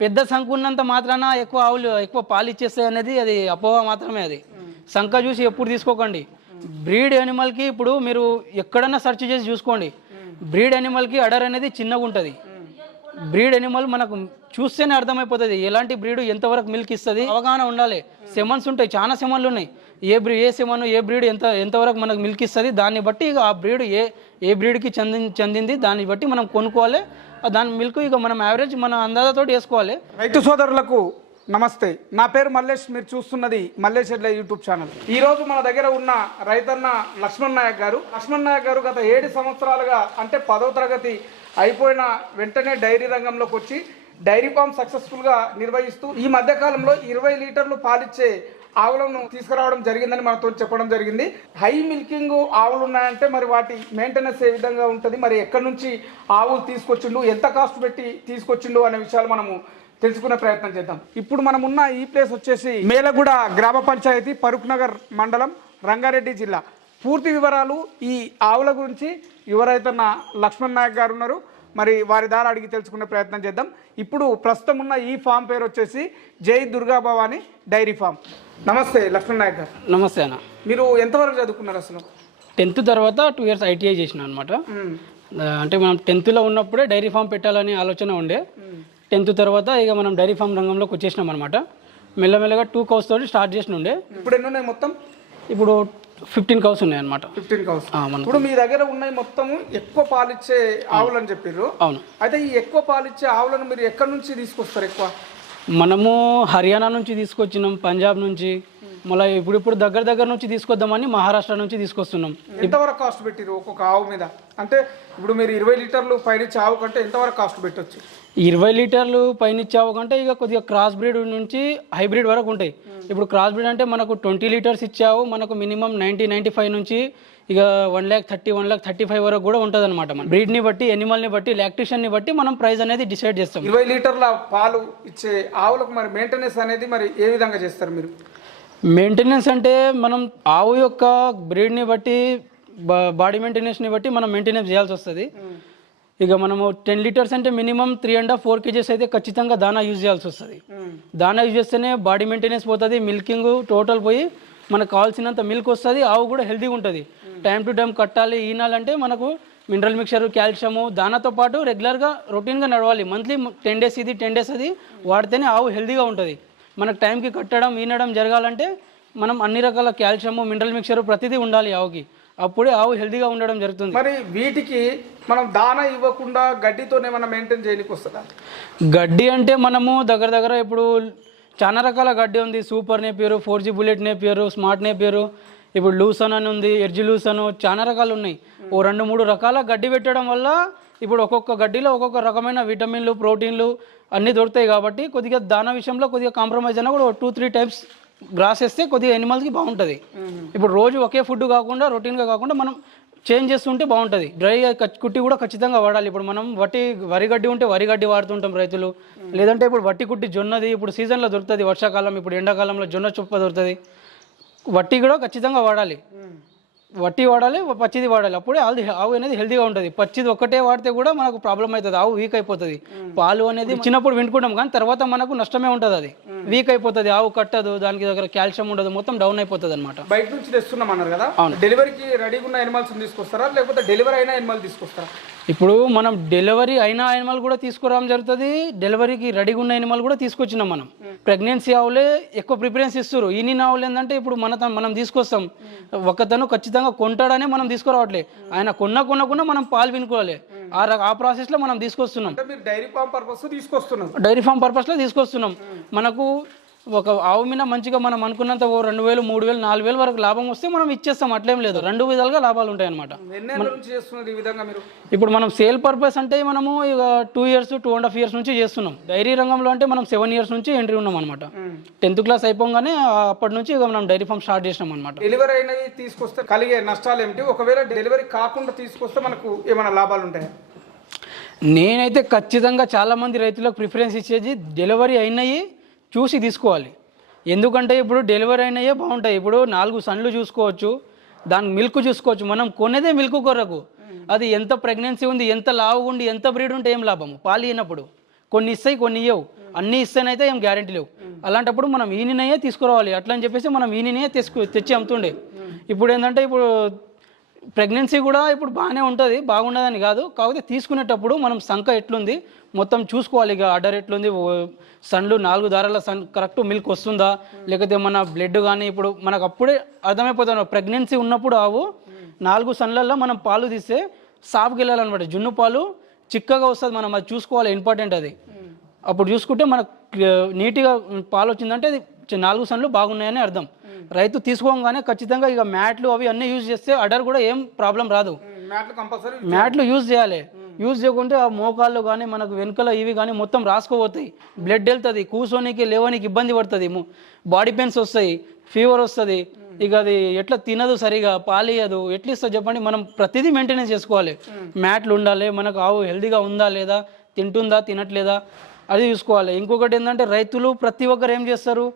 పెద్ద సంఖ ఉన్నంత మాత్రాన ఎక్కువ ఆవులు ఎక్కువ పాలు ఇచ్చేస్తాయి అనేది అది అపోహ మాత్రమే అది. సంఖ చూసి ఎప్పుడు తీసుకోకండి. బ్రీడ్ యానిమల్కి ఇప్పుడు మీరు ఎక్కడన్నా సెర్చ్ చేసి చూసుకోండి. బ్రీడ్ యానిమల్కి అడర్ అనేది చిన్నగా ఉంటుంది. బ్రీడ్ ఎనిమల్ మనకు చూస్తేనే అర్థమైపోతుంది ఎలాంటి బ్రీడ్ ఎంతవరకు మిల్క్ ఇస్తుంది. అవగాహన ఉండాలి. సెమన్స్ ఉంటాయి చాలా సెమన్లు ఉన్నాయి. ఏ బ్రీ ఏ సెమన్ ఏ బ్రీడ్ ఎంత ఎంతవరకు మనకు మిల్క్ ఇస్తుంది దాన్ని బట్టి ఆ బ్రీడ్ ఏ ఏ బ్రీడ్కి చెంది చెందింది దాన్ని బట్టి మనం కొనుక్కోవాలి. దాని మిల్క్ ఇక మనం యావరేజ్ మన అందాజతో వేసుకోవాలి. రైతు సోదరులకు నమస్తే. నా పేరు మల్లేష్ మీరు చూస్తున్నది మల్లేష్ ఎడ్ల యూట్యూబ్ ఛానల్. ఈ రోజు మన దగ్గర ఉన్న రైతన్న లక్ష్మణ్ నాయక్ గారు. లక్ష్మణ్ నాయక్ గారు గత ఏడు సంవత్సరాలుగా అంటే పదో తరగతి అయిపోయిన వెంటనే డైరీ రంగంలోకి వచ్చి డైరీ ఫామ్ సక్సెస్ఫుల్గా నిర్వహిస్తూ ఈ మధ్యకాలంలో ఇరవై లీటర్లు పాలిచ్చే ఆవులను తీసుకురావడం జరిగిందని మనతో చెప్పడం జరిగింది. హై మిల్కింగ్ ఆవులు ఉన్నాయంటే మరి వాటి మెయింటెనెన్స్ ఏ విధంగా ఉంటుంది? మరి ఎక్కడి నుంచి ఆవులు తీసుకొచ్చిండు? ఎంత కాస్ట్ పెట్టి తీసుకొచ్చిండు అనే విషయాలు మనము తెలుసుకునే ప్రయత్నం చేద్దాం. ఇప్పుడు మనం ఉన్న ఈ ప్లేస్ వచ్చేసి మేలగూడ గ్రామ పంచాయతీ పరుక్ నగర్ మండలం రంగారెడ్డి జిల్లా. పూర్తి వివరాలు ఈ ఆవుల గురించి యువరైతన్న లక్ష్మణ్ నాయక్ గారు ఉన్నారు. మరి వారి ద్వారా అడిగి తెలుసుకునే ప్రయత్నం చేద్దాం. ఇప్పుడు ప్రస్తుతం ఉన్న ఈ ఫామ్ పేరు వచ్చేసి జై దుర్గా భవాని డైరీ ఫామ్. నమస్తే లక్ష్మణ్ నాయక్ గారు. నమస్తే అన్న. మీరు ఎంతవరకు చదువుకున్నారు అసలు? టెన్త్ తర్వాత టూ ఇయర్స్ ఐటీఐ చేసిన అనమాట అంటే మనం టెన్త్లో ఉన్నప్పుడే డైరీ ఫామ్ పెట్టాలని ఆలోచన ఉండే. టెన్త్ తర్వాత ఇక మనం డైరీ ఫామ్ రంగంలోకి వచ్చేసినాం అనమాట మెల్లమెల్లగా టూ కౌస్ తోటి స్టార్ట్ చేసిన ఉండే ఇప్పుడు ఎన్ని ఉన్నాయి మొత్తం? ఇప్పుడు ఫిఫ్టీన్ కౌస్ ఉన్నాయి అనమాట ఫిఫ్టీన్ కౌస్ ఇప్పుడు మీ దగ్గర ఉన్నాయి మొత్తము ఎక్కువ పాలిచ్చే ఆవులు అని చెప్పారు అవును. అయితే ఈ ఎక్కువ పాలిచ్చే ఆవులను మీరు ఎక్కడి నుంచి తీసుకొస్తారు ఎక్కువ? మనము హర్యానా నుంచి తీసుకొచ్చినాం పంజాబ్ నుంచి. మళ్ళీ ఇప్పుడు ఇప్పుడు దగ్గర దగ్గర నుంచి తీసుకొద్దామని మహారాష్ట్ర నుంచి తీసుకొస్తున్నాం. ఎంతవరకు కాస్ట్ పెట్టిరు ఒక్కొక్క ఆవు మీద? అంటే ఇప్పుడు మీరు ఇరవై లీటర్లు పైనిచ్చే ఆవు కంటే ఎంతవరకు కాస్ట్ పెట్టొచ్చు? ఇరవై లీటర్లు పైన ఇచ్చావు కంటే ఇక కొద్దిగా క్రాస్ బ్రీడ్ నుంచి హైబ్రిడ్ వరకు ఉంటాయి. ఇప్పుడు క్రాస్ బ్రీడ్ అంటే మనకు ట్వంటీ లీటర్స్ ఇచ్చావు మనకు మినిమం నైంటీ నైంటీ ఫైవ్ నుంచి ఇక one lakh thirty one lakh thirty five వరకు కూడా ఉంటుంది అనమాట మన బ్రీడ్ని బట్టి ఎనిమల్ని బట్టి లాక్టేషన్ని బట్టి మనం ప్రైస్ అనేది డిసైడ్ చేస్తాం. ఇరవై లీటర్ల పాలు ఇచ్చే ఆవులకు మరి మెయింటెనెన్స్ అనేది మరి ఏ విధంగా చేస్తారు మీరు? మెయింటెనెన్స్ అంటే మనం ఆవు యొక్క బ్రీడ్ని బట్టి బాడీ మెయింటెనెన్స్ని బట్టి మనం మెయింటెనెన్స్ చేయాల్సి వస్తుంది. ఇక మనము టెన్ లీటర్స్ అంటే minimum three and half four kgs అయితే ఖచ్చితంగా దానా యూజ్ చేయాల్సి వస్తుంది. దానా యూజ్ చేస్తేనే బాడీ మెయింటెనెన్స్ పోతుంది మిల్కింగ్ టోటల్ పోయి మనకు కావాల్సినంత మిల్క్ వస్తుంది ఆవు కూడా హెల్తీగా ఉంటుంది. టైం టు టైం కట్టాలి ఈనాలంటే మనకు మినరల్ మిక్చర్ కాల్షియము దానాతో పాటు రెగ్యులర్గా రొటీన్గా నడవాలి. మంత్లీ టెన్ డేస్ ఇది టెన్ డేస్ అది వాడితేనే ఆవు హెల్తీగా ఉంటుంది. మనకు టైంకి కట్టడం ఈనడం జరగాలంటే మనం అన్ని రకాల కాల్షియము మినరల్ మిక్చర్ ప్రతిదీ ఉండాలి ఆవుకి. అప్పుడే ఆవు హెల్తీగా ఉండడం జరుగుతుంది. మరి వీటికి మనం దానా ఇవ్వకుండా గడ్డితోనే ఏమైనా మెయింటైన్ చేయడానికి వస్తుందా? గడ్డి అంటే మనము దగ్గర దగ్గర ఇప్పుడు చాలా రకాల గడ్డి ఉంది. Super Napier four G bullet Napier smart Napier ఇప్పుడు లూసన్ అని ఉంది ఎర్జి లూసన్ చాలా రకాలు ఉన్నాయి. ఓ రెండు మూడు రకాల గడ్డి పెట్టడం వల్ల ఇప్పుడు ఒక్కొక్క గడ్డిలో ఒక్కొక్క రకమైన విటమిన్లు ప్రోటీన్లు అన్నీ దొరుకుతాయి కాబట్టి కొద్దిగా దాన విషయంలో కొద్దిగా కాంప్రమైజ్ అయినా కూడా టూ త్రీ టైప్స్ గ్రాస్ వేస్తే కొద్దిగా ఎనిమల్స్కి బాగుంటుంది. ఇప్పుడు రోజు ఒకే ఫుడ్ కాకుండా రొటీన్గా కాకుండా మనం చేంజ్ చేస్తుంటే బాగుంటుంది. డ్రై కుట్టి కూడా ఖచ్చితంగా వాడాలి. ఇప్పుడు మనం వట్టి వరి గడ్డి ఉంటే వరి గడ్డి వాడుతుంటాం రైతులు. లేదంటే ఇప్పుడు వట్టి కుట్టి జొన్నది ఇప్పుడు సీజన్లో దొరుకుతుంది. వర్షాకాలం ఇప్పుడు ఎండాకాలంలో జొన్న చుప్ప దొరుకుతుంది. వట్టి కూడా ఖచ్చితంగా వాడాలి. వట్టి వాడాలి పచ్చిది వాడాలి. అప్పుడే ఆవు ఆవు అనేది హెల్తీగా ఉంటుంది. పచ్చిది ఒక్కటే వాడితే కూడా మనకు ప్రాబ్లం అవుతుంది. ఆవు వీక్ అయిపోతుంది. పాలు అనేది చిన్నప్పుడు వింటుకుంటాం కానీ తర్వాత మనకు నష్టమే ఉంటుంది అది. వీక్ అయిపోతుంది ఆవు కట్టదు దానికి దగ్గర కాల్షియం ఉండదు మొత్తం డౌన్ అయిపోతుంది అనమాట బయట నుంచి తెస్తున్నాం అన్నారు కదా? డెలివరీకి రెడీగా ఉన్న ఎనిమల్స్ తీసుకొస్తారా? లేకపోతే డెలివరీ అయిన ఎనిమల్ తీసుకొస్తారా? ఇప్పుడు మనం డెలివరీ అయిన యానిమల్ కూడా తీసుకురావడం జరుగుతుంది. డెలివరీకి రెడీగా ఉన్న యానిమల్ కూడా తీసుకొచ్చినాం మనం. ప్రెగ్నెన్సీ ఆవులే ఎక్కువ ప్రిఫరెన్స్ ఇస్తారు ఈని ఆవులు ఏంటంటే ఇప్పుడు మన మనం తీసుకొస్తాం. ఒకతను ఖచ్చితంగా కొంటాడనే మనం తీసుకురావట్లే. ఆయన కొన్న కొనకుండా మనం పాలు వినుకోవాలి. ఆ ఆ ప్రాసెస్లో మనం తీసుకొస్తున్నాం. అంటే మీరు డైరీ ఫామ్ పర్పస్ తీసుకొస్తున్నారు డైరీ ఫామ్ పర్పస్లో తీసుకొస్తున్నాం. మనకు ఒక ఆవు మీద మంచిగా మనం అనుకున్నంత ఓ రెండు వేలు మూడు వేలు నాలుగు వేలు వరకు లాభం వస్తే మనం ఇచ్చేస్తాం అట్లేం లేదు. రెండు విధాలుగా లాభాలు ఉంటాయి అనమాట ఇప్పుడు మనం సేల్ పర్పస్ అంటే మనము ఇక two years two and half years నుంచి చేస్తున్నాం. డైరీ రంగంలో అంటే మనం సెవెన్ ఇయర్స్ నుంచి ఎంట్రీ ఉన్నాం అనమాట టెన్త్ క్లాస్ అయిపోగానే అప్పటి నుంచి ఇక మనం డైరీ ఫామ్ స్టార్ట్ చేసినాం అనమాట డెలివరీ అయినవి తీసుకొస్తే కలిగే నష్టాలు ఏమిటి? ఒకవేళ డెలివరీ కాకుండా తీసుకొస్తే మనకు ఏమైనా లాభాలు ఉంటాయా? నేనైతే ఖచ్చితంగా చాలామంది రైతులకు ప్రిఫరెన్స్ ఇచ్చేది డెలివరీ అయినవి చూసి తీసుకోవాలి. ఎందుకంటే ఇప్పుడు డెలివరీ అయినయే బాగుంటాయి. ఇప్పుడు నాలుగు సన్లు చూసుకోవచ్చు దానికి మిల్క్ చూసుకోవచ్చు. మనం కొనేదే మిల్క్ కొరకు. అది ఎంత ప్రెగ్నెన్సీ ఉంది ఎంత లావు ఉండి ఎంత బ్రీడ్ ఉంటే ఏం లాభము? పాలు ఇవ్వనప్పుడు కొన్ని ఇస్తాయి కొన్ని ఇవ్వవు అన్నీ ఇస్తేనైతే ఏం గ్యారెంటీ లేవు. అలాంటప్పుడు మనం ఈనినయే తీసుకురావాలి. అట్లా అని చెప్పేసి మనం ఈనినయే తీసుకు తెచ్చి అమ్ముతుండే. ఇప్పుడు ఏంటంటే ఇప్పుడు ప్రెగ్నెన్సీ కూడా ఇప్పుడు బాగానే ఉంటుంది బాగుండదని కాదు. కాకపోతే తీసుకునేటప్పుడు మనం సంఖ ఎట్లుంది? మొత్తం చూసుకోవాలి ఇక ఆర్డర్ ఎట్లుంది? సన్లు నాలుగు దారాల సన్ కరెక్ట్ మిల్క్ వస్తుందా? లేకపోతే మన బ్లడ్ కానీ ఇప్పుడు మనకు అప్పుడే అర్థమైపోతుంది. ప్రెగ్నెన్సీ ఉన్నప్పుడు ఆవు నాలుగు సన్లల్లో మనం పాలు తీస్తే సాఫ్కి వెళ్ళాలన్నమాట జున్ను పాలు చిక్కగా వస్తుంది. మనం అది చూసుకోవాలి ఇంపార్టెంట్ అది. అప్పుడు చూసుకుంటే మనకు నీట్గా పాలు వచ్చిందంటే అది నాలుగు సన్లు బాగున్నాయని అర్థం. రైతు తీసుకోగానే ఖచ్చితంగా ఇక మ్యాట్లు అవి అన్నీ యూజ్ చేస్తే అడర్ కూడా ఏం ప్రాబ్లం రాదు. మ్యాట్లు కంపల్సరీ మ్యాట్లు యూజ్ చేయాలి. యూజ్ చేయకుంటే ఆ మోకాళ్ళు కానీ మనకు వెనుకల ఇవి కానీ మొత్తం రాసుకోపోతాయి. బ్లడ్ వెళ్తుంది కూర్చోనికి లేవనికి ఇబ్బంది పడుతుంది. బాడీ పెయిన్స్ వస్తాయి ఫీవర్ వస్తుంది. ఇక అది ఎట్లా తినదు సరిగా పాలియదు ఎట్లా ఇస్తుంది చెప్పండి మనం ప్రతిదీ మెయింటెనెన్స్ చేసుకోవాలి. మ్యాట్లు ఉండాలి మనకు ఆవు హెల్దీగా ఉందా లేదా తింటుందా తినట్లేదా అది చూసుకోవాలి. ఇంకొకటి ఏంటంటే రైతులు ప్రతి ఒక్కరు ఏం చేస్తారు?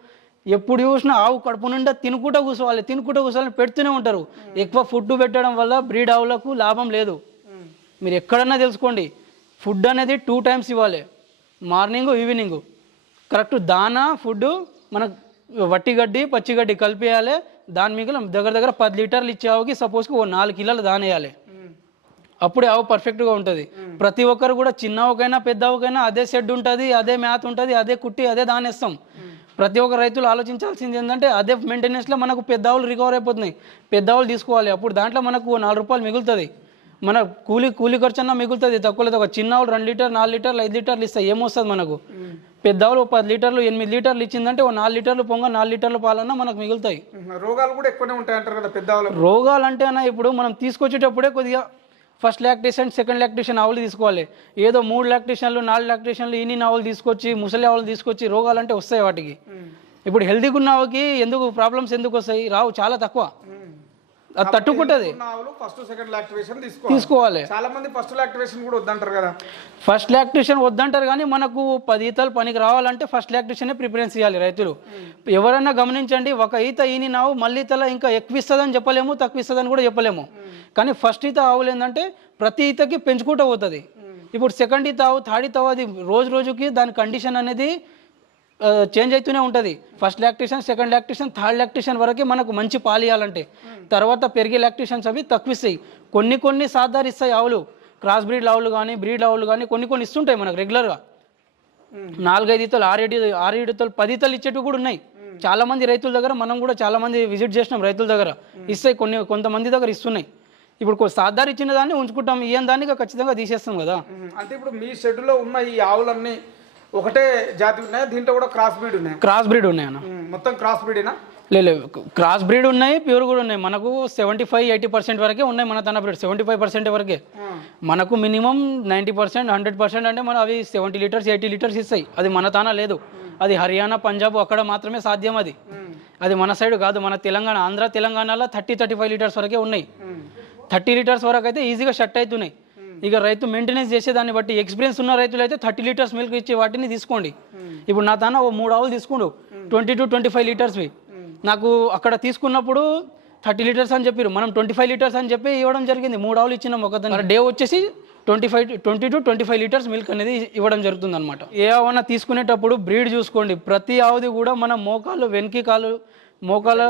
ఎప్పుడు చూసినా ఆవు కడుపు నిండా తినుకుంటూ కూర్చోవాలి తినుకుంటూ కూర్చోవాలి పెడుతూనే ఉంటారు. ఎక్కువ ఫుడ్ పెట్టడం వల్ల బ్రీడ్ ఆవులకు లాభం లేదు. మీరు ఎక్కడన్నా తెలుసుకోండి ఫుడ్ అనేది టూ టైమ్స్ ఇవ్వాలి. Morning evening. కరెక్ట్ దానా ఫుడ్ మనకు వట్టి గడ్డి పచ్చి గడ్డి కలిపేయాలి. దాని మిగిలిన దగ్గర దగ్గర పది లీటర్లు ఇచ్చే ఆవుకి సపోజ్కి ఓ నాలుగు కిలోలు దానేయాలి. అప్పుడే ఆవు పర్ఫెక్ట్గా ఉంటుంది. ప్రతి ఒక్కరు కూడా చిన్నవకైనా పెద్దవకైనా అదే షెడ్ ఉంటుంది అదే మ్యాథ్ ఉంటుంది అదే కుట్టి అదే దానేస్తాం. ప్రతి ఒక్క రైతులు ఆలోచించాల్సింది ఏంటంటే అదే మెయింటెనెన్స్లో మనకు పెద్ద ఆవులు రికవర్ అయిపోతున్నాయి. పెద్ద ఆవులు తీసుకోవాలి. అప్పుడు దాంట్లో మనకు నాలుగు రూపాయలు మిగులుతుంది. మన కూలి కూలి ఖర్చు అన్నా మిగులుతుంది. తక్కువ లేదు. ఒక చిన్న ఆవులు రెండు లీటర్ నాలుగు లీటర్లు ఐదు లీటర్లు ఇస్తాయి ఏమొస్తుంది మనకు? పెద్ద ఆవులు ఓ పది లీటర్లు ఎనిమిది లీటర్లు ఇచ్చిందంటే ఓ నాలుగు లీటర్లు పొంగ నాలుగు లీటర్ల పాలన్నా మనకు మిగులుతాయి. రోగాలు కూడా ఎక్కువనే ఉంటాయి అంటారు కదా పెద్ద రోగాలు అంటే అన్న ఇప్పుడు మనం తీసుకొచ్చేటప్పుడే కొద్దిగా ఫస్ట్ లాక్టేషన్ సెకండ్ లాక్టేషన్ ఆవులు తీసుకోవాలి. ఏదో మూడు లాక్టేషన్లు నాలుగు లాక్టేషన్లు ఇన్ని ఆవులు తీసుకొచ్చి ముసలి ఆవులు తీసుకొచ్చి రోగాలు అంటే వస్తాయి వాటికి. ఇప్పుడు హెల్దీగా ఉన్న ఆవుకి ఎందుకు ప్రాబ్లమ్స్ ఎందుకు వస్తాయి? రావు చాలా తక్కువ. తట్టుకుంటుంది. ఫస్ట్ సెకండ్ తీసుకోవాలి. చాలా మంది ఫస్ట్ లాక్టివేషన్ కూడా వద్దంటారు కదా. ఫస్ట్ లాక్టేషన్ వద్దంటారు కానీ మనకు పది ఈతలు పనికి రావాలంటే ఫస్ట్ లాక్టేషనే ప్రిఫరెన్స్ ఇవ్వాలి రైతులు. ఎవరైనా గమనించండి ఒక ఈత ఈని నావు మళ్ళీ ఈతలో ఇంకా ఎక్కువ ఇస్తుందని చెప్పలేము తక్కువ ఇస్తుందని కూడా చెప్పలేము. కానీ ఫస్ట్ ఈత ఆవులు ఏంటంటే ప్రతి ఈతకి పెంచుకుంటూ పోతుంది. ఇప్పుడు సెకండ్ ఈత ఆవు థర్డ్ ఈత అది రోజు రోజుకి దాని కండిషన్ అనేది చేంజ్ అవుతూనే ఉంటుంది. First lactation second lactation third lactation వరకే మనకు మంచి పాలు ఇవ్వాలంటే తర్వాత పెరిగే లాక్టేషన్స్ అవి తక్కువిస్తాయి కొన్ని కొన్ని సాధారణ ఇస్తాయి ఆవులు. క్రాస్ బ్రీడ్ ఆవులు కానీ బ్రీడ్ ఆవులు కానీ కొన్ని కొన్ని ఇస్తుంటాయి మనకు రెగ్యులర్గా నాలుగైదు ఇతలు ఆరేడు ఆరేడు ఇతలు పది ఇతలు ఇచ్చేటివి కూడా ఉన్నాయి. చాలా మంది రైతుల దగ్గర మనం కూడా చాలా మంది విజిట్ చేసినాం రైతుల దగ్గర. ఇస్తాయి కొన్ని కొంతమంది దగ్గర ఇస్తున్నాయి. ఇప్పుడు కొ- సాధారణ ఇచ్చిన దాన్ని ఉంచుకుంటాం. ఏం దాన్ని ఖచ్చితంగా తీసేస్తాం కదా. అంటే ఇప్పుడు మీ షెడ్లో ఉన్న ఈ ఆవులన్నీ ఒకటే జాతి ఉన్నాయి? దీంట్లో కూడా క్రాస్ బ్రీడ్ ఉన్నాయి? క్రాస్ బ్రీడ్ ఉన్నాయి అన్న మొత్తం క్రాస్ బ్రీడేనా లేదు క్రాస్ బ్రీడ్ ఉన్నాయి ప్యూర్ కూడా ఉన్నాయి. మనకు సెవెంటీ ఫైవ్ ఎయిటీ పర్సెంట్ వరకే ఉన్నాయి మన తన బ్రీడ్ సెవెంటీ ఫైవ్ పర్సెంట్ వరకే మనకు minimum ninety percent hundred percent అంటే మనం అవి సెవెంటీ లీటర్స్ ఎయిటీ లీటర్స్ ఇస్తాయి. అది మన తాన లేదు. అది హర్యానా పంజాబ్ అక్కడ మాత్రమే సాధ్యం అది. అది మన సైడ్ కాదు మన తెలంగాణ ఆంధ్ర తెలంగాణలో థర్టీ థర్టీ ఫైవ్ లీటర్స్ వరకే ఉన్నాయి. థర్టీ లీటర్స్ వరకు అయితే ఈజీగా షట్ అవుతున్నాయి. ఇక రైతు మెయింటెనెన్స్ చేసేదాన్ని బట్టి ఎక్స్పీరియన్స్ ఉన్న రైతులు అయితే థర్టీ లీటర్స్ మిల్క్ ఇచ్చే వాటిని తీసుకోండి. ఇప్పుడు నా తాన ఓ మూడు ఆవులు తీసుకుండు. ట్వంటీ టు ట్వంటీ ఫైవ్ లీటర్స్వి నాకు అక్కడ తీసుకున్నప్పుడు థర్టీ లీటర్స్ అని చెప్పారు మనం ట్వంటీ ఫైవ్ లీటర్స్ అని చెప్పి ఇవ్వడం జరిగింది. మూడు ఆవులు ఇచ్చినాం ఒక డే వచ్చేసి twenty five twenty two twenty five litres milk అనేది ఇవ్వడం జరుగుతుంది అనమాట ఏ తీసుకునేటప్పుడు బ్రీడ్ చూసుకోండి. ప్రతి ఆవుది కూడా మన మోకాలు వెనక కాలు మోకాల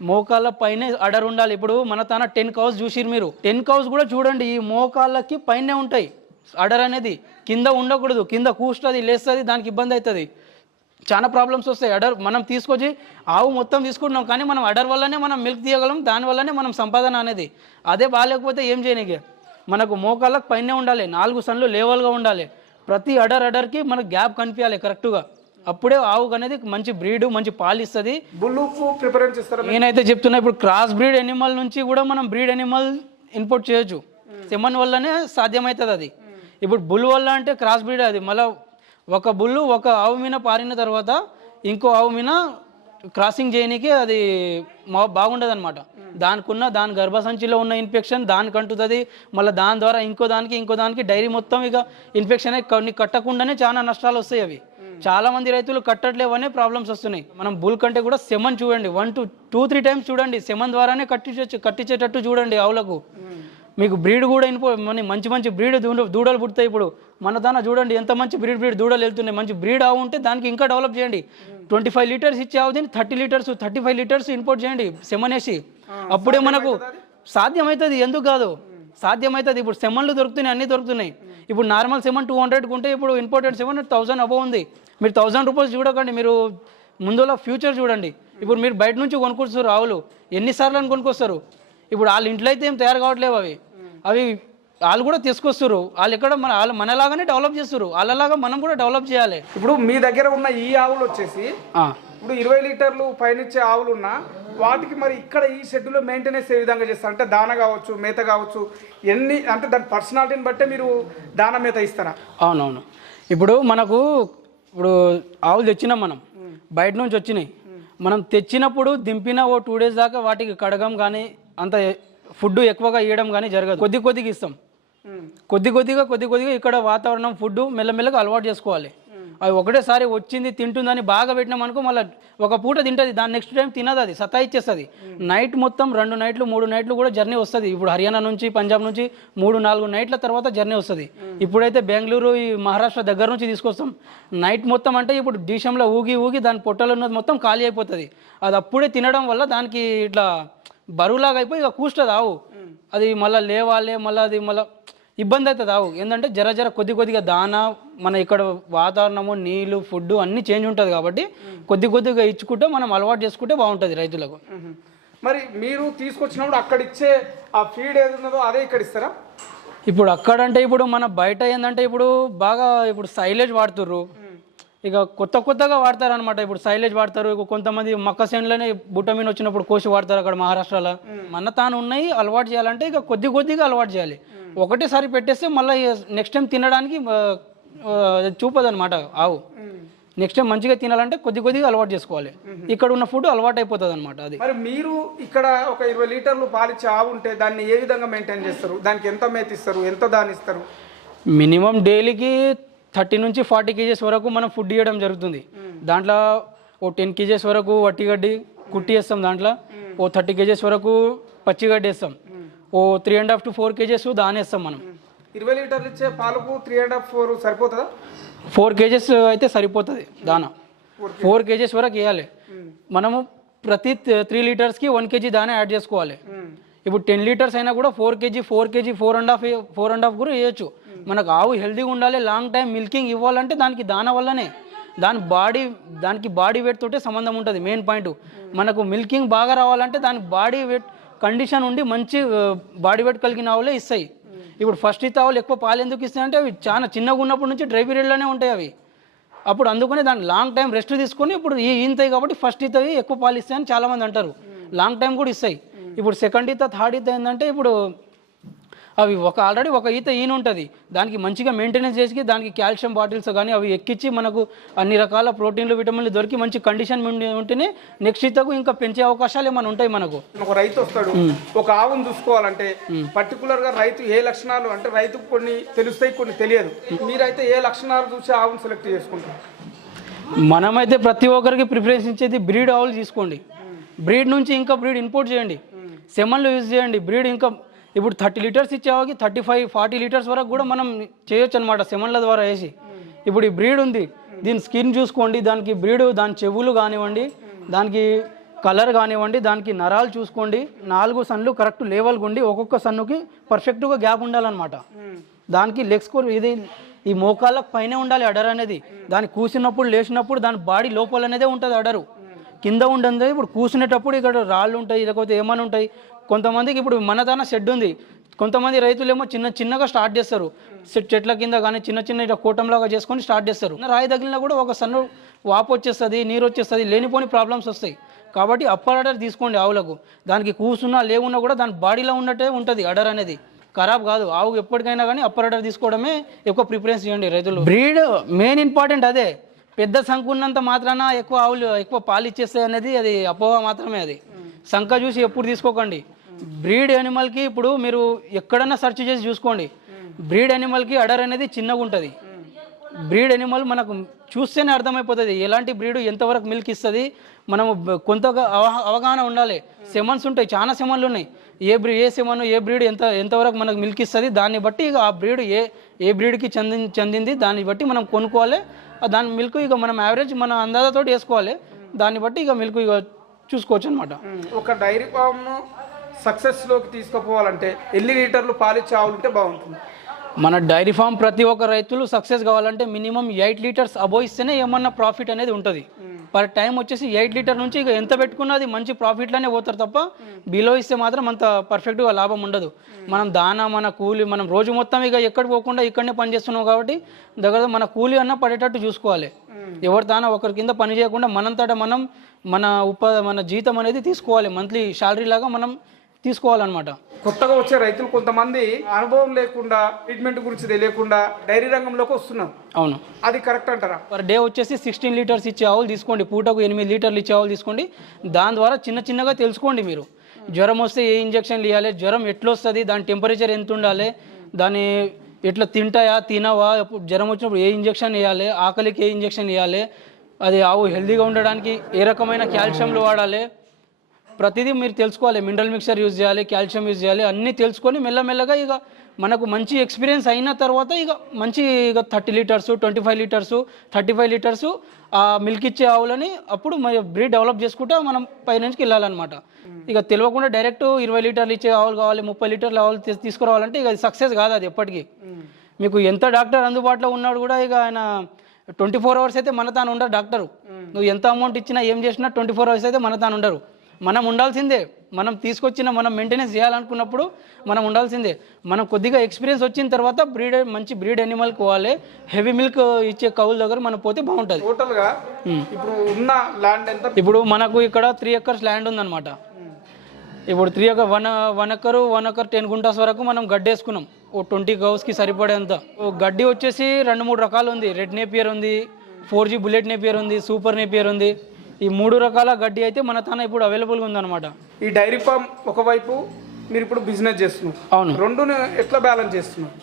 మోకాళ్ళ పైనే అడర్ ఉండాలి. ఇప్పుడు మన తన టెన్ కౌస్ చూసిరు మీరు. టెన్ కౌస్ కూడా చూడండి ఈ మోకాళ్ళకి పైనే ఉంటాయి. అడర్ అనేది కింద ఉండకూడదు. కింద కూస్తుంది లేస్తుంది దానికి ఇబ్బంది అవుతుంది చాలా ప్రాబ్లమ్స్ వస్తాయి. అడర్ మనం తీసుకొచ్చి ఆవు మొత్తం తీసుకుంటున్నాం కానీ మనం అడర్ వల్లనే మనం మిల్క్ తీయగలం దానివల్లనే మనం సంపాదన అనేది. అదే బాగాలేకపోతే ఏం చేయనికే? మనకు మోకాళ్ళకు పైనే ఉండాలి. నాలుగు సన్లు లేవల్గా ఉండాలి. ప్రతి అడర్ అడర్కి మనకు గ్యాప్ కనిపించాలి కరెక్ట్గా అప్పుడే ఆవు అనేది మంచి బ్రీడ్ మంచి పాలు ఇస్తుంది. బుల్లుకు ప్రిఫరెన్స్ ఇస్తారా నేనైతే చెప్తున్నా ఇప్పుడు క్రాస్ బ్రీడ్ ఎనిమల్ నుంచి కూడా మనం బ్రీడ్ ఎనిమల్ ఇన్పుట్ చేయొచ్చు. సెమన్ వల్లనే సాధ్యమవుతుంది అది. ఇప్పుడు బుల్ వల్ల అంటే క్రాస్ బ్రీడ్ అది. మళ్ళీ ఒక బుల్లు ఒక ఆవు మీద పారిన తర్వాత ఇంకో ఆవు మీద క్రాసింగ్ చేయనీకి అది మా బాగుండదు అనమాట దానికి ఉన్న దాని గర్భసంచిలో ఉన్న ఇన్ఫెక్షన్ దానికి అంటుతుంది మళ్ళీ దాని ద్వారా ఇంకో దానికి ఇంకో దానికి డైరీ మొత్తం ఇక ఇన్ఫెక్షన్ కొన్ని కట్టకుండానే చాలా నష్టాలు వస్తాయి అవి. చాలా మంది రైతులు కట్టట్లేవనే ప్రాబ్లమ్స్ వస్తున్నాయి. మనం బుల్ కంటే కూడా సెమన్ చూడండి. One two two three times చూడండి. సెమన్ ద్వారానే కట్టించచ్చు కట్టించేటట్టు చూడండి ఆవులకు. మీకు బ్రీడ్ కూడా ఇన్పో మన మంచి మంచి బ్రీడ్ దూడలు పుడతాయి ఇప్పుడు. మన దాన చూడండి ఎంత మంచి బ్రీడ్ బ్రీడ్ దూడలు వెళ్తున్నాయి. మంచి బ్రీడ్ ఆవు ఉంటే దానికి ఇంకా డెవలప్ చేయండి. ట్వంటీ ఫైవ్ లీటర్స్ ఇచ్చే ఆవు దీన్ని thirty litres thirty five litres import చేయండి సెమనేసి అప్పుడే మనకు సాధ్యమవుతుంది. ఎందుకు కాదు? సాధ్యమవుతుంది. ఇప్పుడు సెమన్లు దొరుకుతున్నాయి అన్నీ దొరుకుతున్నాయి. ఇప్పుడు నార్మల్ సెమన్ టూ హండ్రెడ్కి ఉంటే ఇప్పుడు ఇంపోర్టెడ్ సెమన్ థౌసండ్ అబవ్ ఉంది. మీరు థౌసండ్ రూపీస్ చూడకండి మీరు ముందులో ఫ్యూచర్ చూడండి. ఇప్పుడు మీరు బయట నుంచి కొనుక్కొస్తారు ఆవులు ఎన్నిసార్లు అని కొనుక్కొస్తారు. ఇప్పుడు వాళ్ళ ఇంట్లో అయితే ఏం తయారు కావట్లేవు అవి. అవి వాళ్ళు కూడా తీసుకొస్తారు. వాళ్ళు ఎక్కడ మన వాళ్ళు మనలాగానే డెవలప్ చేస్తారు. వాళ్ళలాగా మనం కూడా డెవలప్ చేయాలి. ఇప్పుడు మీ దగ్గర ఉన్న ఈ ఆవులు వచ్చేసి. ఇప్పుడు ఇరవై లీటర్లు పైనిచ్చే ఆవులు ఉన్నా వాటికి మరి ఇక్కడ ఈ షెడ్యూల్లో మెయింటెనెన్స్ ఏ విధంగా చేస్తారు? అంటే దాన కావచ్చు మేత కావచ్చు ఎన్ని అంటే దాని పర్సనాలిటీని బట్టే మీరు దాన మేత ఇస్తారా? అవునవును. ఇప్పుడు మనకు ఇప్పుడు ఆవులు తెచ్చినాం మనం. బయట నుంచి వచ్చినాయి. మనం తెచ్చినప్పుడు దింపిన ఓ టూ డేస్ దాకా వాటికి కడగం కానీ అంత ఫుడ్ ఎక్కువగా ఇవ్వడం కానీ జరగదు. కొద్ది కొద్దిగా ఇస్తాం. కొద్ది కొద్దిగా కొద్ది కొద్దిగా ఇక్కడ వాతావరణం ఫుడ్ మెల్లమెల్లగా అలవాటు చేసుకోవాలి. అవి ఒకటేసారి వచ్చింది తింటుందని బాగా పెట్టినాం అనుకో మళ్ళీ ఒక పూట తింటుంది దాని నెక్స్ట్ టైం తినదు అది సతా ఇచ్చేస్తుంది. నైట్ మొత్తం రెండు నైట్లు మూడు నైట్లు కూడా జర్నీ వస్తుంది. ఇప్పుడు హర్యానా నుంచి పంజాబ్ నుంచి మూడు నాలుగు నైట్ల తర్వాత జర్నీ వస్తుంది. ఇప్పుడైతే బెంగళూరు ఈ మహారాష్ట్ర దగ్గర నుంచి తీసుకొస్తాం. నైట్ మొత్తం అంటే ఇప్పుడు డీషంలో ఊగి ఊగి దాని పొట్టలో ఉన్నది మొత్తం ఖాళీ అయిపోతుంది. అది అప్పుడే తినడం వల్ల దానికి ఇట్లా బరువులాగా అయిపోయి ఇక కూస్తుంది ఆవు. అది మళ్ళీ లేవాలి మళ్ళీ అది మళ్ళీ ఇబ్బంది అవుతుంది ఆవు. ఏంటంటే జర జర కొద్ది కొద్దిగా దానా మన ఇక్కడ వాతావరణము నీళ్ళు ఫుడ్ అన్నీ చేంజ్ ఉంటుంది కాబట్టి కొద్ది కొద్దిగా ఇచ్చుకుంటే మనం అలవాటు చేసుకుంటే బాగుంటుంది రైతులకు. మరి మీరు తీసుకొచ్చినప్పుడు అక్కడ ఇచ్చే ఆ ఫీడ్ ఏది ఉన్నదో అదే ఇక్కడ ఇస్తారా? ఇప్పుడు అక్కడంటే ఇప్పుడు మన బయట ఏంటంటే ఇప్పుడు బాగా ఇప్పుడు సైలేజ్ వాడుతుర్రు. ఇక కొత్త కొత్తగా వాడతారు అనమాట ఇప్పుడు సైలేజ్ వాడతారు. ఇక కొంతమంది మక్క సేన్లోనే బుట్టమీన్ వచ్చినప్పుడు కోసి వాడతారు అక్కడ మహారాష్ట్రలో. మన తాను ఉన్నాయి అలవాటు చేయాలంటే ఇక కొద్ది కొద్దిగా అలవాటు చేయాలి. ఒకటేసారి పెట్టేస్తే మళ్ళీ నెక్స్ట్ టైం తినడానికి చూపదు అనమాట ఆవు. నెక్స్ట్ టైం మంచిగా తినాలంటే కొద్ది కొద్దిగా అలవాటు చేసుకోవాలి. ఇక్కడ ఉన్న ఫుడ్ అలవాటు అయిపోతుంది అనమాట అది. మరి మీరు ఇక్కడ ఒక ఇరవై లీటర్లు పాలిచ్చే ఆవు ఉంటే దాన్ని ఏ విధంగా మెయింటైన్ చేస్తారు? దానికి ఎంత మేత ఇస్తారు? ఎంత దాని ఇస్తారు? మినిమం డైలీకి థర్టీ నుంచి ఫార్టీ కేజెస్ వరకు మనం ఫుడ్ ఇవ్వడం జరుగుతుంది. దాంట్లో ఓ టెన్ కేజెస్ వరకు వట్టిగడ్డి కుట్టి వేస్తాం దాంట్లో. ఓ థర్టీ కేజెస్ వరకు పచ్చిగడ్డి వేస్తాం. ఓ three and half to four kgs దానేస్తాం మనం. ఇరవై లీటర్లు ఇచ్చే పాలకు త్రీ అండ్ హాఫ్ ఫోర్ సరిపోతుందా? ఫోర్ కేజెస్ అయితే సరిపోతుంది దానా. ఫోర్ కేజెస్ వరకు వేయాలి. మనము ప్రతి త్రీ లీటర్స్కి వన్ కేజీ దానా యాడ్ చేసుకోవాలి. ఇప్పుడు టెన్ లీటర్స్ అయినా కూడా four kg four kg four and half four and half కూడా వేయచ్చు. మనకు ఆవు హెల్తీగా ఉండాలి లాంగ్ టైం మిల్కింగ్ ఇవ్వాలంటే దానికి దాన వల్లనే. దాని బాడీ దానికి బాడీ వెయిట్ తోటే సంబంధం ఉంటుంది మెయిన్ పాయింట్ మనకు మిల్కింగ్ బాగా రావాలంటే దానికి బాడీ వెయిట్ కండిషన్ ఉండి మంచి బాడీ వెయిట్ కలిగిన ఆవులే ఇస్తాయి. ఇప్పుడు ఫస్ట్ ఈ ఆవులు ఎక్కువ పాలు ఎందుకు ఇస్తాయంటే అవి చాలా చిన్నగా ఉన్నప్పటి నుంచి డ్రై పీరియడ్లోనే ఉంటాయి అవి. అప్పుడు అందుకనే దాన్ని లాంగ్ టైం రెస్ట్ తీసుకొని ఇప్పుడు ఈ ఈంతాయి కాబట్టి ఫస్ట్ ఈతవి ఎక్కువ పాలు ఇస్తాయని చాలామంది అంటారు. లాంగ్ టైం కూడా ఇస్తాయి. ఇప్పుడు సెకండ్ ఈత థర్డ్ ఈత ఏంటంటే ఇప్పుడు అవి ఒక ఆల్రెడీ ఒక ఈత ఈన ఉంటుంది. దానికి మంచిగా మెయింటెనెన్స్ చేసి దానికి కాల్షియం బాటిల్స్ కానీ అవి ఎక్కించి మనకు అన్ని రకాల ప్రోటీన్లు విటమిన్లు దొరికి మంచి కండిషన్ ఉంటేనే నెక్స్ట్ ఈతకు ఇంకా పెంచే అవకాశాలు ఏమైనా ఉంటాయి మనకు. ఒక రైతు వస్తాడు. ఒక ఆవును చూసుకోవాలంటే పర్టికులర్గా రైతు ఏ లక్షణాలు అంటే రైతుకు కొన్ని తెలుస్తాయి కొన్ని తెలియదు. మీరైతే ఏ లక్షణాలు చూసి ఆవును సెలెక్ట్ చేసుకుంటారు? మనమైతే ప్రతి ఒక్కరికి ప్రిఫరెన్స్ ఇచ్చేది బ్రీడ్ ఆవులు తీసుకోండి. బ్రీడ్ నుంచి ఇంకా బ్రీడ్ ఇంపోర్ట్ చేయండి. సెమన్లు యూజ్ చేయండి. బ్రీడ్ ఇంకా ఇప్పుడు థర్టీ లీటర్స్ ఇచ్చేవాకి థర్టీ ఫైవ్ ఫార్టీ లీటర్స్ వరకు కూడా మనం చేయొచ్చు అనమాట సెమన్ల ద్వారా వేసి. ఇప్పుడు ఈ బ్రీడ్ ఉంది. దీని స్కిన్ చూసుకోండి దానికి బ్రీడ్ దాని చెవులు కానివ్వండి దానికి కలర్ కానివ్వండి దానికి నరాలు చూసుకోండి. నాలుగు సన్లు కరెక్ట్ లెవెల్గా ఉండి ఒక్కొక్క సన్నుకి పర్ఫెక్ట్గా గ్యాప్ ఉండాలన్నమాట. దానికి లెగ్స్ ఇది ఈ మోకాళ్ళకు పైనే ఉండాలి అడర్ అనేది. దాన్ని కూసినప్పుడు లేచినప్పుడు దాని బాడీ లోపల అనేదే ఉంటుంది అడరు. కింద ఉండదు ఇప్పుడు కూసినప్పుడు ఇక్కడ రాళ్ళు ఉంటాయి లేకపోతే ఏమైనా ఉంటాయి కొంతమందికి ఇప్పుడు మన దాన షెడ్ ఉంది. కొంతమంది రైతులేమో చిన్న చిన్నగా స్టార్ట్ చేస్తారు. చెట్- చెట్ల కింద కానీ చిన్న చిన్న ఇట్లా కూటంలాగా చేసుకొని స్టార్ట్ చేస్తారు. రాయి తగిలినా కూడా ఒక సన్ను వాపు వచ్చేస్తుంది నీరు వచ్చేస్తుంది లేనిపోని ప్రాబ్లమ్స్ వస్తాయి. కాబట్టి అప్పర్ అడర్ తీసుకోండి ఆవులకు. దానికి కూసున్నా లేవున్నా కూడా దాని బాడీలో ఉన్నట్టే ఉంటుంది అడర్ అనేది. ఖరాబ్ కాదు. ఆవు ఎప్పటికైనా కానీ అప్పర్ అడర్ తీసుకోవడమే ఎక్కువ ప్రిఫరెన్స్ ఇవ్వండి రైతులు. బ్రీడ్ మెయిన్ ఇంపార్టెంట్ అదే. పెద్ద సంఖ ఉన్నంత మాత్రాన ఎక్కువ ఆవులు ఎక్కువ పాలు ఇచ్చేస్తాయి అనేది అది అపోహ మాత్రమే అది. సంఖ చూసి ఎప్పుడు తీసుకోకండి. బ్రీడ్ యానిమల్కి ఇప్పుడు మీరు ఎక్కడన్నా సెర్చ్ చేసి చూసుకోండి. బ్రీడ్ యానిమల్కి అడర్ అనేది చిన్నగా ఉంటుంది. బ్రీడ్ యానిమల్ మనకు చూస్తేనే అర్థమైపోతుంది. ఎలాంటి బ్రీడ్ ఎంతవరకు మిల్క్ ఇస్తుంది? మనము కొంత అవగాహన ఉండాలి. సెమన్స్ ఉంటాయి. చాలా సెమన్లు ఉన్నాయి. ఏ బ్రీ ఏ సెమన్ ఏ బ్రీడ్ ఎంత ఎంతవరకు మనకు మిల్క్ ఇస్తుంది? దాన్ని బట్టి ఇక ఆ బ్రీడ్ ఏ ఏ బ్రీడ్కి చెంది చెందింది? దాన్ని బట్టి మనం కొనుక్కోవాలి. దాని మిల్క్ ఇక మనం యావరేజ్ మన అందాజతో వేసుకోవాలి. దాన్ని బట్టి ఇక మిల్క్ ఇక చూసుకోవచ్చు అనమాట ఒక డైరీ ఫామ్ సక్సెస్లోకి తీసుకుపోవాలంటే ఎన్ని లీటర్లు పాలిచ్చే ఆవులు ఉంటే బాగుంటుంది. మన డైరీ ఫామ్ ప్రతి ఒక్క రైతులు సక్సెస్ కావాలంటే మినిమం ఎయిట్ లీటర్స్ అబో ఇస్తేనే ఏమన్నా ప్రాఫిట్ అనేది ఉంటుంది. పర్ టైం వచ్చేసి ఎయిట్ లీటర్ నుంచి ఇక ఎంత పెట్టుకున్నది మంచి ప్రాఫిట్లోనే పోతారు తప్ప బిలో ఇస్తే మాత్రం అంత పర్ఫెక్ట్గా లాభం ఉండదు. మనం దానా మన కూలి మనం రోజు మొత్తం ఇక ఎక్కడికి పోకుండా ఇక్కడనే పని చేస్తున్నాం కాబట్టి దగ్గర మన కూలి అన్న పడేటట్టు చూసుకోవాలి. ఎవరి దానా ఒకరి కింద పని చేయకుండా మనంతటా మనం మన ఉప మన జీతం అనేది తీసుకోవాలి. మంత్లీ శాలరీ లాగా మనం తీసుకోవాలన్నమాట. కొత్తగా వచ్చే రైతులు కొంతమంది అనుభవం లేకుండా ట్రీట్మెంట్ గురించి తెలియకుండా డైరీ రంగంలోకి వస్తున్నారు. అవును. అది కరెక్ట్ అంటారా? పర్ డే వచ్చేసి సిక్స్టీన్ లీటర్స్ ఇచ్చే ఆవులు తీసుకోండి పూటకు ఎనిమిది లీటర్లు ఇచ్చే ఆవులు తీసుకోండి. దాని ద్వారా చిన్న చిన్నగా తెలుసుకోండి మీరు. జ్వరం వస్తే ఏ ఇంజక్షన్లు ఇవ్వాలి జ్వరం ఎట్లా వస్తుంది దాని టెంపరేచర్ ఎంత ఉండాలి దాని ఎట్లా తింటాయా తినవా జ్వరం వచ్చినప్పుడు ఏ ఇంజక్షన్ ఇవ్వాలి ఆకలికి ఏ ఇంజక్షన్ ఇవ్వాలి అది ఆవు హెల్తీగా ఉండడానికి ఏ రకమైన కాల్షియంలు వాడాలి ప్రతిదీ మీరు తెలుసుకోవాలి. మినరల్ మిక్సర్ యూజ్ చేయాలి కాల్షియం యూజ్ చేయాలి అన్నీ తెలుసుకొని మెల్లమెల్లగా ఇక మనకు మంచి ఎక్స్పీరియన్స్ అయిన తర్వాత ఇక మంచి ఇక thirty litres twenty five litres thirty five litres ఆ మిల్క్ ఇచ్చే ఆవులని అప్పుడు బ్రీడ్ డెవలప్ చేసుకుంటా మనం పైనుంచి వెళ్ళాలన్నమాట ఇక తెలియకుండా డైరెక్ట్ ఇరవై లీటర్లు ఇచ్చే ఆవులు కావాలి ముప్పై లీటర్ల ఆవులు తీసుకురావాలంటే ఇక సక్సెస్ కాదు అది ఎప్పటికీ. మీకు ఎంత డాక్టర్ అందుబాటులో ఉన్నాడు కూడా ఇక ఆయన ట్వంటీ ఫోర్ అవర్స్ అయితే మన తాను ఉండరు డాక్టరు. నువ్వు ఎంత అమౌంట్ ఇచ్చినా ఏం చేసినా ట్వంటీ ఫోర్ అవర్స్ అయితే మన తాను ఉండరు. మనం ఉండాల్సిందే. మనం తీసుకొచ్చిన మనం మెయింటెనెన్స్ చేయాలనుకున్నప్పుడు మనం ఉండాల్సిందే. మనం కొద్దిగా ఎక్స్పీరియన్స్ వచ్చిన తర్వాత బ్రీడ్ మంచి బ్రీడ్ ఎనిమల్ పోవాలి హెవీ మిల్క్ ఇచ్చే కవుల దగ్గర మనం పోతే బాగుంటుంది. టోటల్గా ఇప్పుడు ఉన్న ల్యాండ్ ఎంత? ఇప్పుడు మనకు ఇక్కడ త్రీ ఎకర్స్ ల్యాండ్ ఉందన్నమాట. ఇప్పుడు three acre one one acre one acre ten guntas వరకు మనం గడ్డి వేసుకున్నాం ఓ ట్వంటీ గౌస్కి సరిపడేంత. ఓ గడ్డి వచ్చేసి రెండు మూడు రకాలు ఉంది. రెడ్ నేపియర్ ఉంది ఫోర్ జీ బుల్లెట్ నేపియర్ ఉంది సూపర్ నేపియర్ ఉంది. ఈ మూడు రకాల గడ్డి అయితే మన తన ఇప్పుడు అవైలబుల్గా ఉందన్నమాట. ఈ డైరీ ఫామ్ ఒకవైపు మీరు ఇప్పుడు బిజినెస్ చేస్తున్నారు. అవును. రెండుని ఎట్లా బ్యాలెన్స్ చేస్తున్నారు?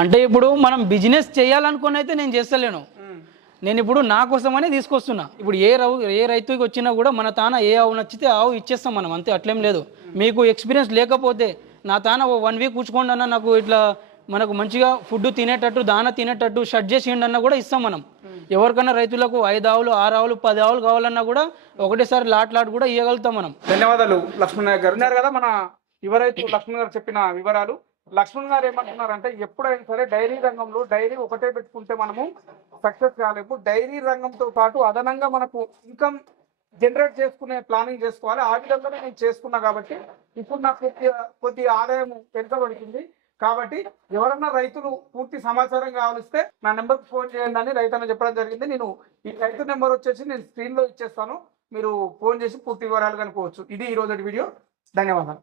అంటే ఇప్పుడు మనం బిజినెస్ చేయాలనుకుని అయితే నేను చేస్తలేను. నేను ఇప్పుడు నా కోసమనే తీసుకొస్తున్నా. ఇప్పుడు ఏ రౌ ఏ రైతుకి వచ్చినా కూడా మన తాన ఏ ఆవు నచ్చితే ఆవు ఇచ్చేస్తాం మనం అంతే అట్లేం లేదు. మీకు ఎక్స్పీరియన్స్ లేకపోతే నా తాన ఓ వన్ వీక్ ఉంచుకోండి అన్న నాకు ఇట్లా మనకు మంచిగా ఫుడ్ తినేటట్టు దాన తినేటట్టు షట్ చేసిండి అన్న కూడా ఇస్తాం మనం. ఎవరికైనా రైతులకు ఐదు ఆవులు ఆరు ఆవులు పది ఆవులు కావాలన్నా కూడా ఒకటేసారి లాట్ లాట్ కూడా ఇవ్వగలుగుతాం మనం. ధన్యవాదాలు లక్ష్మణ్ నాయక్ గారు. ఉన్నారు కదా మన యువ రైతు లక్ష్మణ్ గారు చెప్పిన వివరాలు. లక్ష్మణ్ గారు ఏమంటున్నారంటే ఎప్పుడైనా సరే డైరీ రంగంలో డైరీ ఒకటే పెట్టుకుంటే మనము సక్సెస్ కాలేము. డైరీ రంగంతో పాటు అదనంగా మనకు ఇన్కమ్ జనరేట్ చేసుకునే ప్లానింగ్ చేసుకోవాలి. ఆ విధంగానే నేను చేసుకున్నా కాబట్టి ఇప్పుడు నాకు కొద్ది కొద్ది ఆదాయం పెంచబడుతుంది కాబట్టి ఎవరన్నా రైతులు పూర్తి సమాచారం కావలిస్తే నా నెంబర్కి ఫోన్ చేయండి అని రైతన్న చెప్పడం జరిగింది. నేను ఈ రైతు నెంబర్ వచ్చేసి నేను స్క్రీన్లో ఇచ్చేస్తాను. మీరు ఫోన్ చేసి పూర్తి వివరాలు కనుక్కోవచ్చు. ఇది ఈ రోజు వీడియో. ధన్యవాదాలు.